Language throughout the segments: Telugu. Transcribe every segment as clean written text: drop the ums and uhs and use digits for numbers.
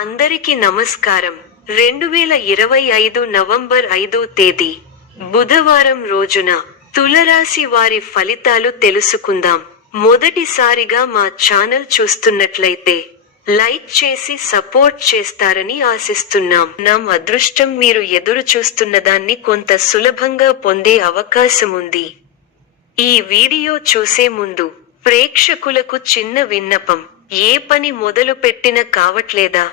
అందరికీ నమస్కారం. 2025 నవంబర్ 5వ తేదీ బుధవారం రోజున తులరాశి వారి ఫలితాలు తెలుసుకుందాం. మొదటిసారిగా మా ఛానల్ చూస్తున్నట్లయితే లైక్ చేసి సపోర్ట్ చేస్తారని ఆశిస్తున్నాం. నా అదృష్టం మీరు ఎదురు చూస్తున్నదాన్ని కొంత సులభంగా పొందే అవకాశముంది. ఈ వీడియో చూసే ముందు ప్రేక్షకులకు చిన్న విన్నపం. ఏ పని మొదలు పెట్టినా కావట్లేదా?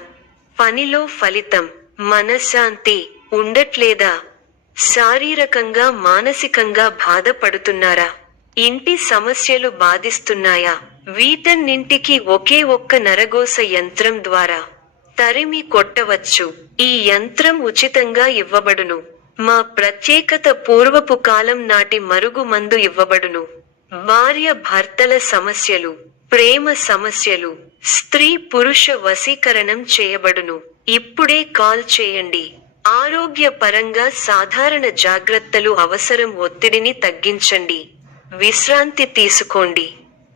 పనిలో ఫలితం, మనశ్శాంతి ఉండట్లేదా? శారీరకంగా మానసికంగా బాధపడుతున్నారా? ఇంటి సమస్యలు బాధిస్తున్నాయా? వీటన్నింటికి ఒకే ఒక్క నరగోస యంత్రం ద్వారా తరిమి కొట్టవచ్చు. ఈ యంత్రం ఉచితంగా ఇవ్వబడును. మా ప్రత్యేకత పూర్వపు కాలం నాటి మరుగు మందు ఇవ్వబడును. భార్య భర్తల సమస్యలు, ప్రేమ సమస్యలు, స్త్రీ పురుష వశీకరణం చేయబడును. ఇప్పుడే కాల్ చేయండి. ఆరోగ్యపరంగా సాధారణ జాగ్రత్తలు అవసరం. ఒత్తిడిని తగ్గించండి. విశ్రాంతి తీసుకోండి.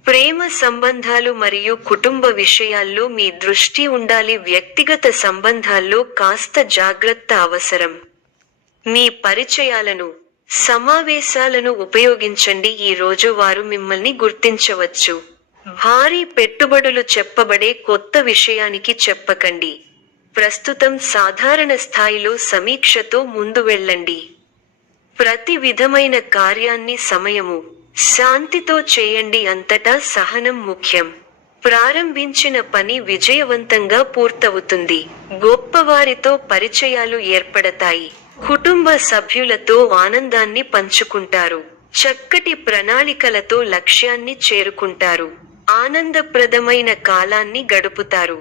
ప్రేమ సంబంధాలు మరియు కుటుంబ విషయాల్లో మీ దృష్టి ఉండాలి. వ్యక్తిగత సంబంధాల్లో కాస్త జాగ్రత్త అవసరం. మీ పరిచయాలను, సమావేశాలను ఉపయోగించండి. ఈ రోజు వారు మిమ్మల్ని గుర్తించవచ్చు. భారీ పెట్టుబడులు చెప్పబడే కొత్త విషయానికి చెప్పకండి. ప్రస్తుతం సాధారణ స్థాయిలో సమీక్షతో ముందు వెళ్ళండి. ప్రతి విధమైన కార్యాన్ని సమయము, శాంతితో చేయండి. అంతటా సహనం ముఖ్యం. ప్రారంభించిన పని విజయవంతంగా పూర్తవుతుంది. గొప్పవారితో పరిచయాలు ఏర్పడతాయి. కుటుంబ సభ్యులతో ఆనందాన్ని పంచుకుంటారు. చక్కటి ప్రణాళికలతో లక్ష్యాన్ని చేరుకుంటారు. ఆనందప్రదమైన కాలాన్ని గడుపుతారు.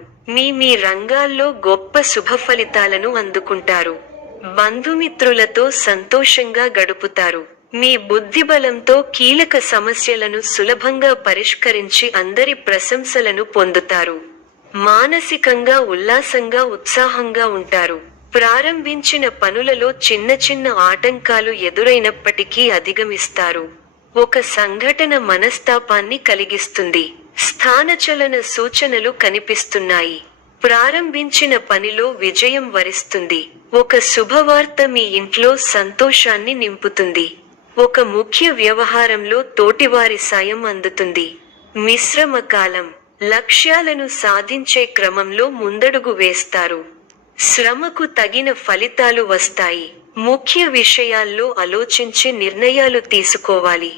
మీ రంగాల్లో గొప్ప శుభఫలితాలను అందుకుంటారు. బంధుమిత్రులతో సంతోషంగా గడుపుతారు. మీ బుద్ధిబలంతో కీలక సమస్యలను సులభంగా పరిష్కరించి అందరి ప్రశంసలను పొందుతారు. మానసికంగా ఉల్లాసంగా ఉత్సాహంగా ఉంటారు. ప్రారంభించిన పనులలో చిన్న చిన్న ఆటంకాలు ఎదురైనప్పటికీ అధిగమిస్తారు. ఒక సంఘటన మనస్తాపాన్ని కలిగిస్తుంది. స్థానచలన సూచనలు కనిపిస్తున్నాయి. ప్రారంభించిన పనిలో విజయం వరిస్తుంది. ఒక శుభవార్త మీ ఇంట్లో సంతోషాన్ని నింపుతుంది. ఒక ముఖ్య వ్యవహారంలో తోటివారి సాయం అందుతుంది. మిశ్రమ కాలం. లక్ష్యాలను సాధించే క్రమంలో ముందడుగు వేస్తారు. శ్రమకు తగిన ఫలితాలు వస్తాయి. ముఖ్య విషయాల్లో ఆలోచించి నిర్ణయాలు తీసుకోవాలి.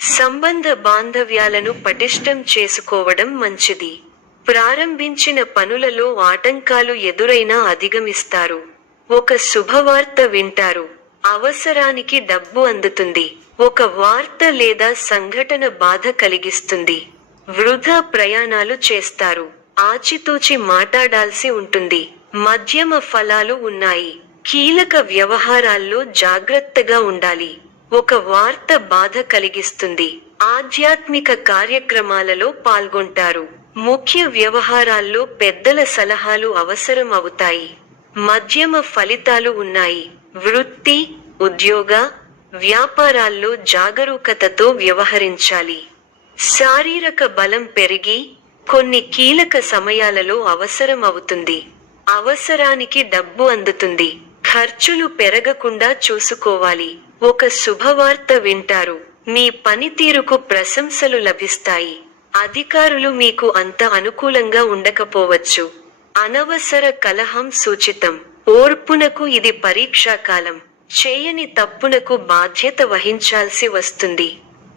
సంబంధ బాంధవ్యాలను పటిష్టం చేసుకోవడం మంచిది. ప్రారంభించిన పనులలో ఆటంకాలు ఎదురైనా అధిగమిస్తారు. ఒక శుభవార్త వింటారు. అవసరానికి డబ్బు అందుతుంది. ఒక వార్త లేదా సంఘటన బాధ కలిగిస్తుంది. వృధా ప్రయాణాలు చేస్తారు. ఆచితూచి మాట్లాడాల్సి ఉంటుంది. మధ్యమ ఫలాలు ఉన్నాయి. కీలక వ్యవహారాల్లో జాగ్రత్తగా ఉండాలి. ఒక వార్త బాధ కలిగిస్తుంది. ఆధ్యాత్మిక కార్యక్రమాలలో పాల్గొంటారు. ముఖ్య వ్యవహారాల్లో పెద్దల సలహాలు అవసరం అవుతాయి. మధ్యమ ఫలితాలు ఉన్నాయి. వృత్తి, ఉద్యోగ, వ్యాపారాల్లో జాగరూకతతో వ్యవహరించాలి. శారీరక బలం పెరిగి కొన్ని కీలక సమయాలలో అవసరం అవుతుంది. అవసరానికి డబ్బు అందుతుంది. ఖర్చులు పెరగకుండా చూసుకోవాలి. ఒక శుభవార్త వింటారు. మీ పనితీరుకు ప్రశంసలు లభిస్తాయి. అధికారులు మీకు అంత అనుకూలంగా ఉండకపోవచ్చు. అనవసర కలహం సూచితం. ఓర్పునకు ఇది పరీక్షాకాలం. చేయని తప్పునకు బాధ్యత వహించాల్సి వస్తుంది.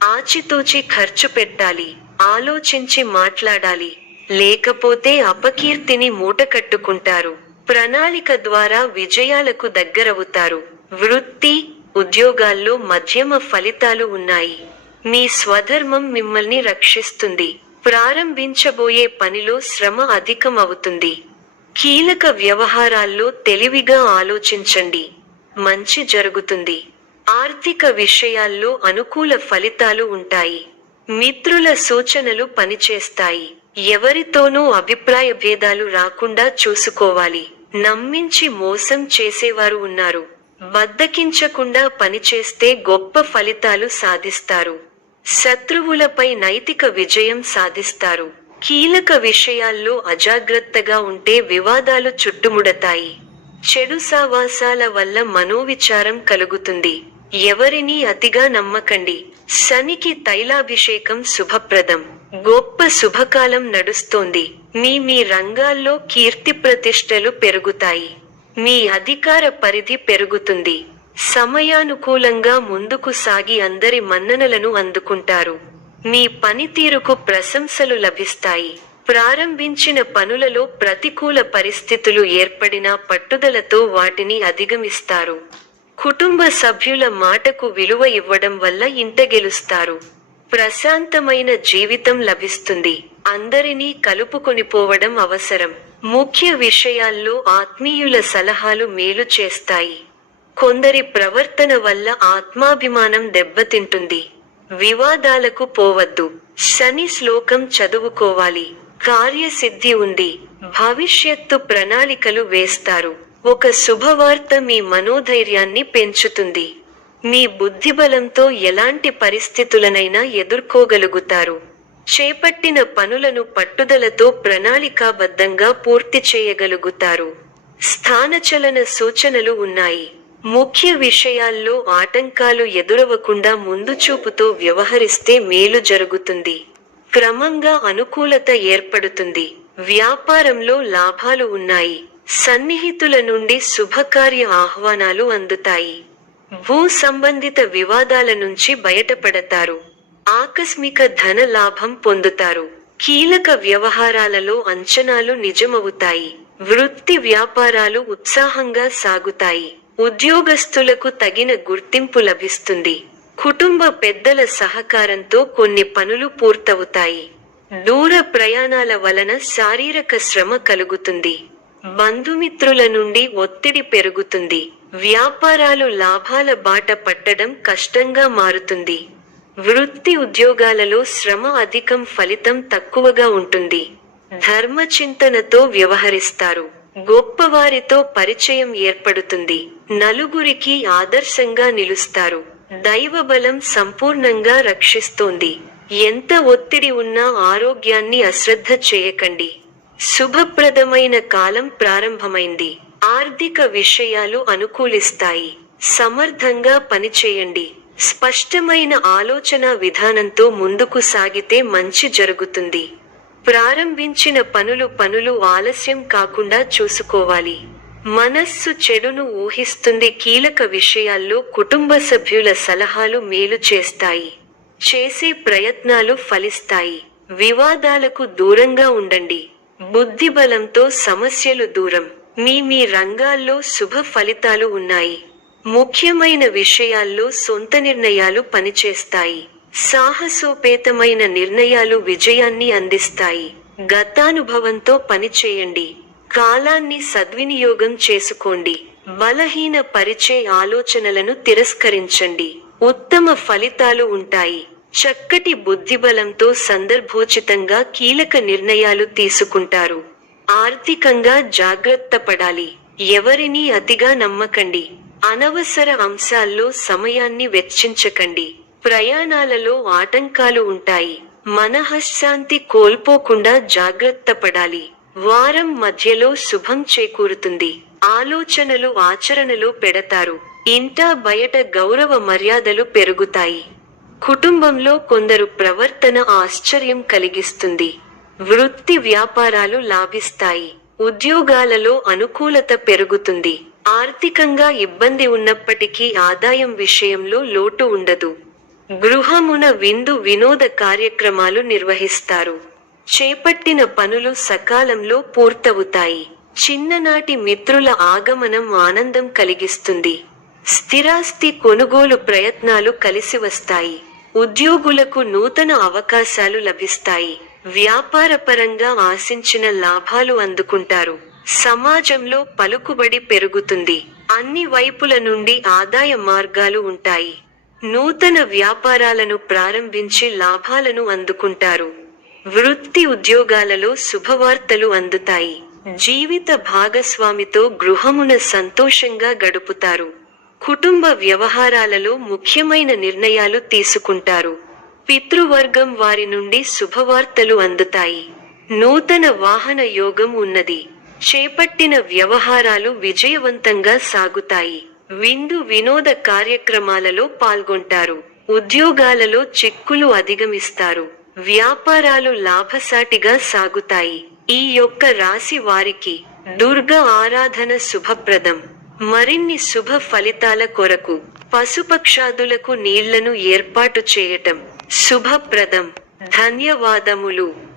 ఆచితూచి ఖర్చు పెట్టాలి. ఆలోచించి మాట్లాడాలి. లేకపోతే అపకీర్తిని మూటకట్టుకుంటారు. ప్రణాళిక ద్వారా విజయాలకు దగ్గరవుతారు. వృత్తి, ఉద్యోగాల్లో మధ్యమ ఫలితాలు ఉన్నాయి. మీ స్వధర్మం మిమ్మల్ని రక్షిస్తుంది. ప్రారంభించబోయే పనిలో శ్రమ అధికం అవుతుంది. కీలక వ్యవహారాల్లో తెలివిగా ఆలోచించండి. మంచి జరుగుతుంది. ఆర్థిక విషయాల్లో అనుకూల ఫలితాలు ఉంటాయి. మిత్రుల సూచనలు పనిచేస్తాయి. ఎవరితోనూ అభిప్రాయ భేదాలు రాకుండా చూసుకోవాలి. నమ్మించి మోసం చేసేవారు ఉన్నారు. బద్దకించకుండా పనిచేస్తే గొప్ప ఫలితాలు సాధిస్తారు. శత్రువులపై నైతిక విజయం సాధిస్తారు. కీలక విషయాల్లో అజాగ్రత్తగా ఉంటే వివాదాలు చుట్టుముడతాయి. చెడు సావాసాల వల్ల మనోవిచారం కలుగుతుంది. ఎవరినీ అతిగా నమ్మకండి. శనికి తైలాభిషేకం శుభప్రదం. గొప్ప శుభకాలం నడుస్తోంది. మీ రంగాల్లో కీర్తి ప్రతిష్టలు పెరుగుతాయి. మీ అధికార పరిధి పెరుగుతుంది. సమయానుకూలంగా ముందుకు సాగి అందరి మన్ననలను అందుకుంటారు. మీ పనితీరుకు ప్రశంసలు లభిస్తాయి. ప్రారంభించిన పనులలో ప్రతికూల పరిస్థితులు ఏర్పడినా పట్టుదలతో వాటిని అధిగమిస్తారు. కుటుంబ సభ్యుల మాటకు విలువ ఇవ్వడం వల్ల ఇంట గెలుస్తారు. ప్రశాంతమైన జీవితం లభిస్తుంది. అందరినీ కలుపుకొనిపోవడం అవసరం. ముఖ్య విషయాల్లో ఆత్మీయుల సలహాలు మేలు చేస్తాయి. కొందరి ప్రవర్తన వల్ల ఆత్మాభిమానం దెబ్బతింటుంది. వివాదాలకు పోవద్దు. శని శ్లోకం చదువుకోవాలి. కార్యసిద్ధి ఉంది. భవిష్యత్తు ప్రణాళికలు వేస్తారు. ఒక శుభవార్త మీ మనోధైర్యాన్ని పెంచుతుంది. మీ బుద్ధిబలంతో ఎలాంటి పరిస్థితులనైనా ఎదుర్కోగలుగుతారు. చేపట్టిన పనులను పట్టుదలతో ప్రణాళికాబద్ధంగా పూర్తి చేయగలుగుతారు. స్థానచలన సూచనలు ఉన్నాయి. ముఖ్య విషయాల్లో ఆటంకాలు ఎదురవకుండా ముందుచూపుతో వ్యవహరిస్తే మేలు జరుగుతుంది. క్రమంగా అనుకూలత ఏర్పడుతుంది. వ్యాపారంలో లాభాలు ఉన్నాయి. సన్నిహితుల నుండి శుభకార్య ఆహ్వానాలు అందుతాయి. భూ సంబంధిత వివాదాల నుంచి బయటపడతారు. ఆకస్మిక ధన లాభం పొందుతారు. కీలక వ్యవహారాలలో అంచనాలు నిజమవుతాయి. వృత్తి వ్యాపారాలు ఉత్సాహంగా సాగుతాయి. ఉద్యోగస్తులకు తగిన గుర్తింపు లభిస్తుంది. కుటుంబ పెద్దల సహకారంతో కొన్ని పనులు పూర్తవుతాయి. దూర ప్రయాణాల వలన శారీరక శ్రమ కలుగుతుంది. బంధుమిత్రుల నుండి ఒత్తిడి పెరుగుతుంది. వ్యాపారాలు లాభాల బాట పట్టడం కష్టంగా మారుతుంది. వృత్తి ఉద్యోగాలలో శ్రమ అధికం, ఫలితం తక్కువగా ఉంటుంది. ధర్మచింతనతో వ్యవహరిస్తారు. గొప్పవారితో పరిచయం ఏర్పడుతుంది. నలుగురికి ఆదర్శంగా నిలుస్తారు. దైవబలం సంపూర్ణంగా రక్షిస్తోంది. ఎంత ఒత్తిడి ఉన్నా ఆరోగ్యాన్ని అశ్రద్ధ చేయకండి. శుభప్రదమైన కాలం ప్రారంభమైంది. ఆర్థిక విషయాలు అనుకూలిస్తాయి. సమర్థంగా పనిచేయండి. స్పష్టమైన ఆలోచన విధానంతో ముందుకు సాగితే మంచి జరుగుతుంది. ప్రారంభించిన పనులు ఆలస్యం కాకుండా చూసుకోవాలి. మనస్సు చెడును ఊహిస్తుంది. కీలక విషయాల్లో కుటుంబ సభ్యుల సలహాలు మేలు చేస్తాయి. చేసే ప్రయత్నాలు ఫలిస్తాయి. వివాదాలకు దూరంగా ఉండండి. బుద్ధిబలంతో సమస్యలు దూరం. మీ రంగాల్లో శుభ ఫలితాలు ఉన్నాయి. ముఖ్యమైన విషయాల్లో సొంత నిర్ణయాలు పనిచేస్తాయి. సాహసోపేతమైన నిర్ణయాలు విజయాన్ని అందిస్తాయి. గతానుభవంతో పనిచేయండి. కాలాన్ని సద్వినియోగం చేసుకోండి. బలహీన పరిచే ఆలోచనలను తిరస్కరించండి. ఉత్తమ ఫలితాలు ఉంటాయి. చక్కటి బుద్ధిబలంతో సందర్భోచితంగా కీలక నిర్ణయాలు తీసుకుంటారు. ఆర్థికంగా జాగ్రత్త పడాలి. ఎవరినీ అతిగా నమ్మకండి. అనవసర అంశాల్లో సమయాన్ని వెచ్చించకండి. ప్రయాణాలలో ఆటంకాలు ఉంటాయి. మనఃశాంతి కోల్పోకుండా జాగ్రత్త పడాలి. వారం మధ్యలో శుభం చేకూరుతుంది. ఆలోచనలు ఆచరణలో పెడతారు. ఇంటా బయట గౌరవ మర్యాదలు పెరుగుతాయి. కుటుంబంలో కొందరు ప్రవర్తన ఆశ్చర్యం కలిగిస్తుంది. వృత్తి వ్యాపారాలు లాభిస్తాయి. ఉద్యోగాలలో అనుకూలత పెరుగుతుంది. ఆర్థికంగా ఇబ్బంది ఉన్నప్పటికీ ఆదాయం విషయంలో లోటు ఉండదు. గృహమున విందు వినోద కార్యక్రమాలు నిర్వహిస్తారు. చేపట్టిన పనులు సకాలంలో పూర్తవుతాయి. చిన్ననాటి మిత్రుల ఆగమనం ఆనందం కలిగిస్తుంది. స్థిరాస్తి కొనుగోలు ప్రయత్నాలు కలిసి వస్తాయి. ఉద్యోగులకు నూతన అవకాశాలు లభిస్తాయి. వ్యాపారపరంగా ఆశించిన లాభాలు అందుకుంటారు. సమాజంలో పలుకుబడి పెరుగుతుంది. అన్ని వైపుల నుండి ఆదాయ మార్గాలు ఉంటాయి. నూతన వ్యాపారాలను ప్రారంభించి లాభాలను అందుకుంటారు. వృత్తి ఉద్యోగాలలో శుభవార్తలు అందుతాయి. జీవిత భాగస్వామితో గృహమున సంతోషంగా గడుపుతారు. కుటుంబ వ్యవహారాలలో ముఖ్యమైన నిర్ణయాలు తీసుకుంటారు. పితృవర్గం వారి నుండి శుభవార్తలు అందుతాయి. నూతన వాహన యోగం ఉన్నది. చేపట్టిన వ్యవహారాలు విజయవంతంగా సాగుతాయి. విందు వినోద కార్యక్రమాలలో పాల్గొంటారు. ఉద్యోగాలలో చిక్కులు అధిగమిస్తారు. వ్యాపారాలు లాభసాటిగా సాగుతాయి. ఈ యొక్క రాశి వారికి దుర్గ ఆరాధన శుభప్రదం. మరిన్ని శుభ ఫలితాల కొరకు పశుపక్షాదులకు నీళ్లను ఏర్పాటు చేయటం శుభప్రదం. ధన్యవాదములు.